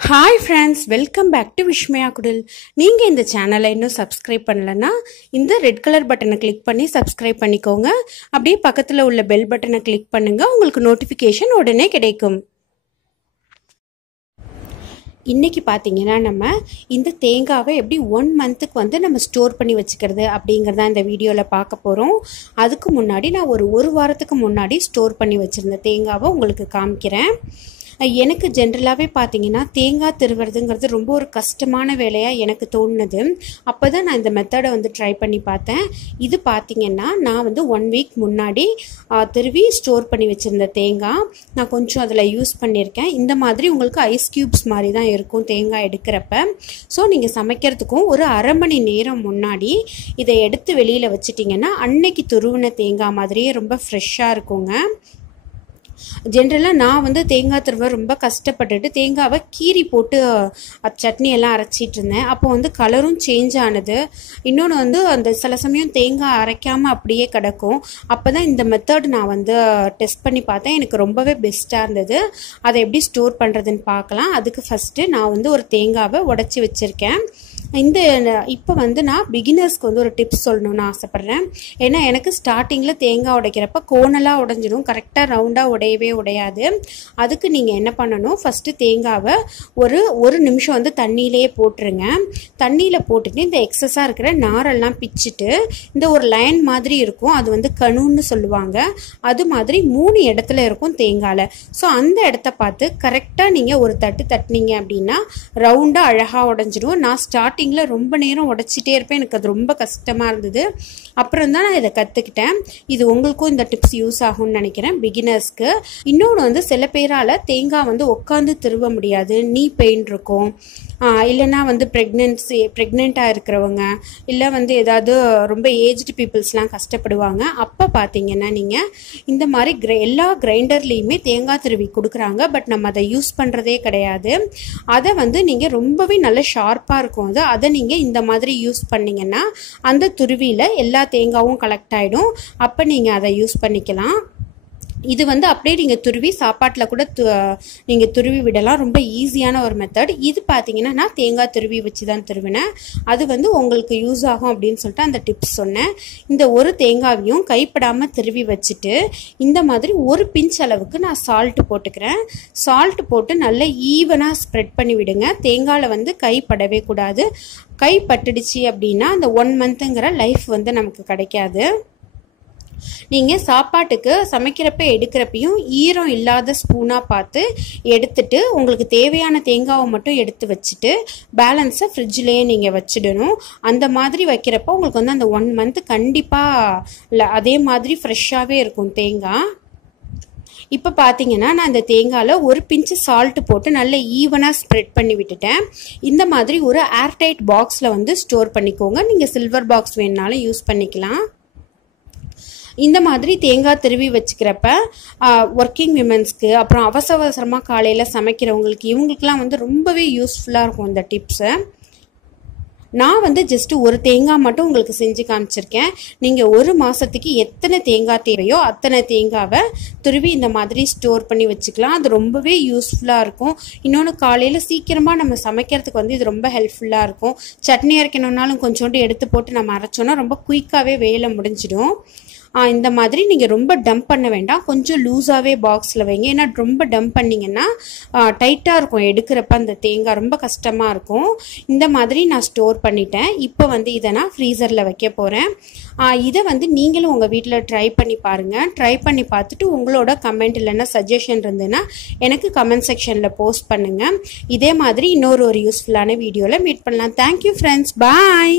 Hi friends welcome back to Vishmaya Kudil நீங்கள் இந்த சேனலை இன்னும் சப்ஸ்கிரைப் பண்ணலன்னா இந்த ரெட் கலர் பட்டனை கிளிக் பண்ணி சப்ஸ்கிரைப் பண்ணிக்கோங்க. அப்படியே பக்கத்தில் உள்ள பெல் பட்டனை கிளிக் பண்ணுங்கள் உங்களுக்கு நோட்டிஃபிகேஷன் உடனே கிடைக்கும். இன்றைக்கி பார்த்தீங்கன்னா நம்ம இந்த தேங்காவை எப்படி ஒன் மந்த்துக்கு வந்து நம்ம ஸ்டோர் பண்ணி வச்சுக்கிறது அப்படிங்கிறத இந்த வீடியோவில் பார்க்க போகிறோம் அதுக்கு முன்னாடி நான் ஒரு ஒரு வாரத்துக்கு முன்னாடி ஸ்டோர் பண்ணி வச்சுருந்த தேங்காவை உங்களுக்கு காமிக்கிறேன். எனக்கு ஜென்ரலாகவே பார்த்தீங்கன்னா தேங்காய் திருவுறதுங்கிறது ரொம்ப ஒரு கஷ்டமான வேலையாக எனக்கு தோணுது அப்போ தான் நான் இந்த மெத்தடை வந்து ட்ரை பண்ணி பார்த்தேன். இது பார்த்தீங்கன்னா நான் வந்து ஒன் வீக் முன்னாடி திருவி ஸ்டோர் பண்ணி வச்சுருந்த தேங்காய் நான் கொஞ்சம் அதில் யூஸ் பண்ணியிருக்கேன். இந்த மாதிரி உங்களுக்கு ஐஸ் க்யூப்ஸ் மாதிரி தான் இருக்கும் தேங்காய் எடுக்கிறப்ப. ஸோ நீங்கள் சமைக்கிறதுக்கும் ஒரு அரை மணி நேரம் முன்னாடி இதை எடுத்து வெளியில் வச்சுட்டிங்கன்னா அன்னைக்கு துருவின தேங்காய் மாதிரியே ரொம்ப ஃப்ரெஷ்ஷாக இருக்குங்க. ஜென்ரலாக நான் வந்து தேங்காய் துருவ ரொம்ப கஷ்டப்பட்டுட்டு தேங்காவை கீரி போட்டு சட்னி எல்லாம் அரைச்சிட்டு இருந்தேன் அப்போ வந்து கலரும் சேஞ்ச் ஆனது. இன்னொன்று வந்து அந்த சில சமயம் தேங்காய் அரைக்காமல் அப்படியே கிடக்கும். அப்போ தான் இந்த மெத்தட் நான் வந்து டெஸ்ட் பண்ணி பார்த்தேன். எனக்கு ரொம்பவே பெஸ்ட்டாக இருந்தது. அதை எப்படி ஸ்டோர் பண்ணுறதுன்னு பார்க்கலாம். அதுக்கு ஃபஸ்ட்டு நான் வந்து ஒரு தேங்காவை உடச்சி வச்சுருக்கேன். இந்த இப்போ வந்து நான் பிகினர்ஸ்க்கு வந்து ஒரு டிப்ஸ் சொல்லணும்னு ஆசைப்பட்றேன். ஏன்னா எனக்கு ஸ்டார்டிங்கில் தேங்காய் உடைக்கிறப்ப கோணலாக உடஞ்சிடும். கரெக்டாக ரவுண்டாக உடையவே உடையாது. அதுக்கு நீங்கள் என்ன பண்ணணும்? ஃபஸ்ட்டு தேங்காவை ஒரு ஒரு நிமிஷம் வந்து தண்ணியிலேயே போட்டுருங்க. தண்ணியில் போட்டுட்டு இந்த எக்ஸஸாக இருக்கிற நாரெல்லாம் பிச்சுட்டு இந்த ஒரு லைன் மாதிரி இருக்கும். அது வந்து கணுன்னு சொல்லுவாங்க. அது மாதிரி மூணு இடத்துல இருக்கும் தேங்காயில். ஸோ அந்த இடத்த பார்த்து கரெக்டாக நீங்கள் ஒரு தட்டு தட்டினீங்க அப்படின்னா ரவுண்டாக அழகாக உடஞ்சிடும். நான் ஸ்டார்ட் ஸ்டார்டிங்கில் ரொம்ப நேரம் உடச்சிட்டே இருப்பேன். எனக்கு அது ரொம்ப கஷ்டமாக இருந்தது. அப்புறம் தான் நான் இதை கற்றுக்கிட்டேன் இது உங்களுக்கும் இந்த டிப்ஸ் யூஸ் ஆகும்னு நினைக்கிறேன். பிகினர்ஸ்க்கு இன்னொன்று வந்து சில பேரால் தேங்காய் வந்து உட்காந்து திருவ முடியாது. நீ பெயின் இருக்கும். இல்லைனா வந்து ப்ரெக்னென்சி ப்ரெக்னெண்ட்டாக இருக்கிறவங்க இல்லை வந்து ஏதாவது ரொம்ப ஏஜ்டு பீப்புள்ஸ்லாம் கஷ்டப்படுவாங்க அப்போ பார்த்தீங்கன்னா நீங்கள் இந்த மாதிரி கிரை எல்லா கிரைண்டர்லேயுமே தேங்காய் திருவி கொடுக்குறாங்க பட் நம்ம அதை யூஸ் பண்ணுறதே கிடையாது. அதை வந்து நீங்கள் ரொம்பவே நல்ல ஷார்ப்பாக இருக்கும். அது அதை நீங்கள் இந்த மாதிரி யூஸ் பண்ணிங்கன்னா அந்த துருவியில் எல்லா தேங்காவும் கலெக்ட் ஆகிடும் அப்போ நீங்கள் அதை யூஸ் பண்ணிக்கலாம். இது வந்து அப்படியே நீங்கள் துருவி சாப்பாட்டில் கூட து நீங்கள் துருவி விடலாம். ரொம்ப ஈஸியான ஒரு மெத்தட் இது பார்த்தீங்கன்னா நான் தேங்காய் துருவி வச்சு தான் துருவினேன். அது வந்து உங்களுக்கு யூஸ் ஆகும் அப்படின்னு சொல்லிட்டு அந்த டிப்ஸ் சொன்னேன். இந்த ஒரு தேங்காவையும் கைப்படாமல் துருவி வச்சுட்டு இந்த மாதிரி ஒரு பிஞ்ச் அளவுக்கு நான் சால்ட்டு போட்டுக்கிறேன். சால்ட் போட்டு நல்லா ஈவனாக ஸ்ப்ரெட் பண்ணி விடுங்க. தேங்காயில் வந்து கைப்படவே கூடாது. கை பட்டுடுச்சு அப்படின்னா அந்த ஒன் மந்த்துங்கிற லைஃப் வந்து நமக்கு கிடைக்காது. நீங்கள் சாப்பாட்டுக்கு சமைக்கிறப்ப எடுக்கிறப்பையும் ஈரம் இல்லாத ஸ்பூனாக பார்த்து எடுத்துட்டு உங்களுக்கு தேவையான தேங்காவை மட்டும் எடுத்து வச்சுட்டு பேலன்ஸை ஃப்ரிட்ஜ்லேயே நீங்கள் வச்சிடணும். அந்த மாதிரி வைக்கிறப்போ உங்களுக்கு வந்து அந்த ஒன் மந்த் கண்டிப்பாக அதே மாதிரி ஃப்ரெஷ்ஷாகவே இருக்கும் தேங்காய். இப்போ பார்த்தீங்கன்னா நான் இந்த தேங்காயில் ஒரு பிஞ்சு சால்ட்டு போட்டு நல்ல ஈவனாக ஸ்ப்ரெட் பண்ணி விட்டுட்டேன். இந்த மாதிரி ஒரு ஏர்டைட் பாக்ஸில் வந்து ஸ்டோர் பண்ணிக்கோங்க. நீங்கள் சில்வர் பாக்ஸ் வேணுனாலும் யூஸ் பண்ணிக்கலாம். இந்த மாதிரி தேங்காய் திருவி வச்சுக்கிறப்ப ஒர்க்கிங் விமன்ஸ்க்கு அப்புறம் அவசர அவசரமாக காலையில் சமைக்கிறவங்களுக்கு இவங்களுக்குலாம் வந்து ரொம்பவே யூஸ்ஃபுல்லாக இருக்கும் இந்த டிப்ஸு நான் வந்து ஜஸ்ட்டு ஒரு தேங்காய் மட்டும் உங்களுக்கு செஞ்சு காமிச்சிருக்கேன். நீங்கள் ஒரு மாதத்துக்கு எத்தனை தேங்காய் தேவையோ அத்தனை தேங்காவை துருவி இந்த மாதிரி ஸ்டோர் பண்ணி வச்சுக்கலாம். அது ரொம்பவே யூஸ்ஃபுல்லாக இருக்கும். இன்னொன்று காலையில் சீக்கிரமாக நம்ம சமைக்கிறதுக்கு வந்து இது ரொம்ப ஹெல்ப்ஃபுல்லாக இருக்கும். சட்னி அரைக்கணுன்னாலும் கொஞ்சோண்டு எடுத்து போட்டு நம்ம அரைச்சோன்னா ரொம்ப குயிக்காகவே வேலை முடிஞ்சிடும். இந்த மாதிரி நீங்கள் ரொம்ப டம்ப் பண்ண வேண்டாம். கொஞ்சம் லூஸாகவே பாக்ஸில் வைங்க. ஏன்னா ரொம்ப டம்ப் பண்ணிங்கன்னா டைட்டாக இருக்கும். எடுக்கிறப்ப அந்த தேங்காய் ரொம்ப கஷ்டமாக இருக்கும். இந்த மாதிரி நான் ஸ்டோர் பண்ணிட்டேன். இப்போ வந்து இதை நான் ஃப்ரீசரில் வைக்க போகிறேன் இதை வந்து நீங்களும் உங்கள் வீட்டில் ட்ரை பண்ணி பாருங்கள் ட்ரை பண்ணி பார்த்துட்டு உங்களோட கமெண்ட் இல்லைன்னா சஜஷன் இருந்ததுன்னா எனக்கு கமெண்ட் செக்ஷனில் போஸ்ட் பண்ணுங்கள் இதே மாதிரி இன்னொரு ஒரு யூஸ்ஃபுல்லான வீடியோவில் மீட் பண்ணலாம். தேங்க்யூ ஃப்ரெண்ட்ஸ் பாய்